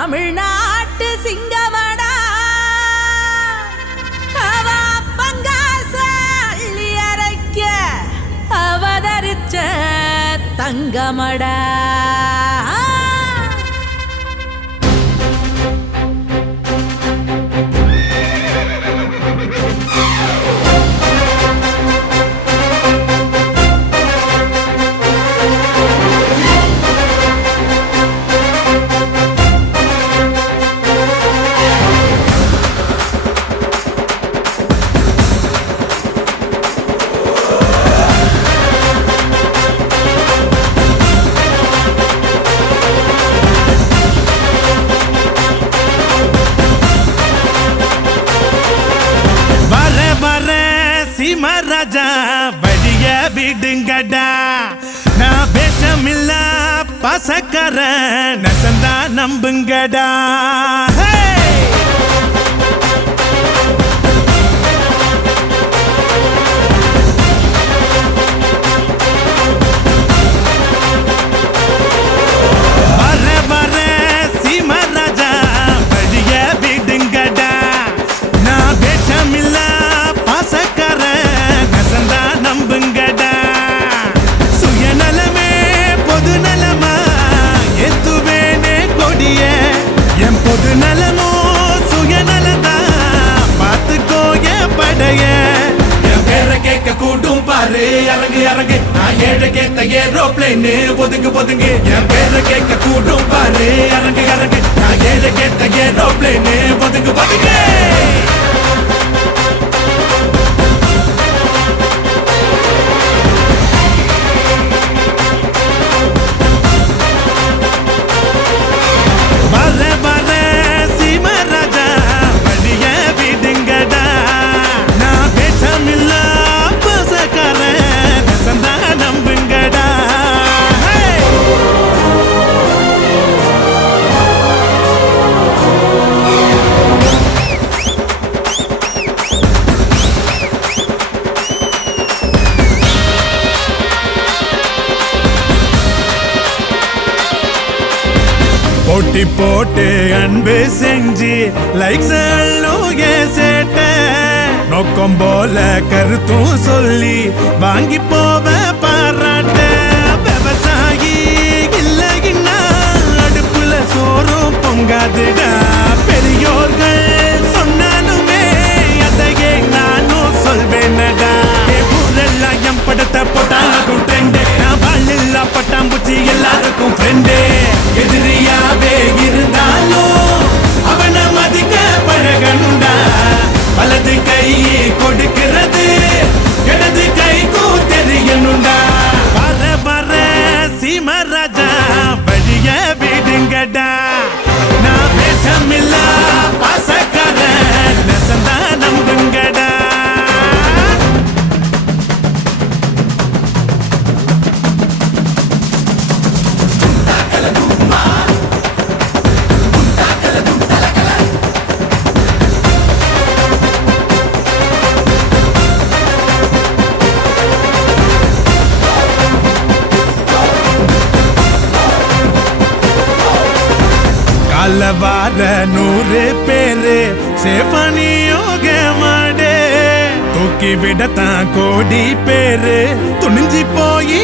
தமிழ்நாட்டு சிங்கமடா அவ பங்காச அள்ளி அரைக்க அவதரிச்ச தங்கமடா. சிமராஜா வழிய விடுங்கடா. நான் பேசமில்ல பசக்கர நசந்தா நம்புங்கடா. இறங்கு இறங்கு. நான் ஏழு கேட்ட ஏரோப்ளேனு. ஒதுங்கு ஒதுங்கு. என் பேர கேட்க கூட்டும் பாரு. இறங்கு இறங்கு. நான் ஏழு கேட்ட ஏரோப்ளேனு. ஒதுங்கு ஒதுங்கு. போட்டி போட்டு அன்பு செஞ்சு லைக்ஸ் ஏ சேட்ட. நோக்கம் போல கருத்தும் சொல்லி வாங்கி போவ பாராட்ட. விவசாயி இல்லைன்னா அடுப்புல சோறும் பொங்காதுடா. வார நூறு பேரு சேஃபனியோக மாடே தூக்கி விடத்தான் கோடி பேரு. துணிஞ்சு போய்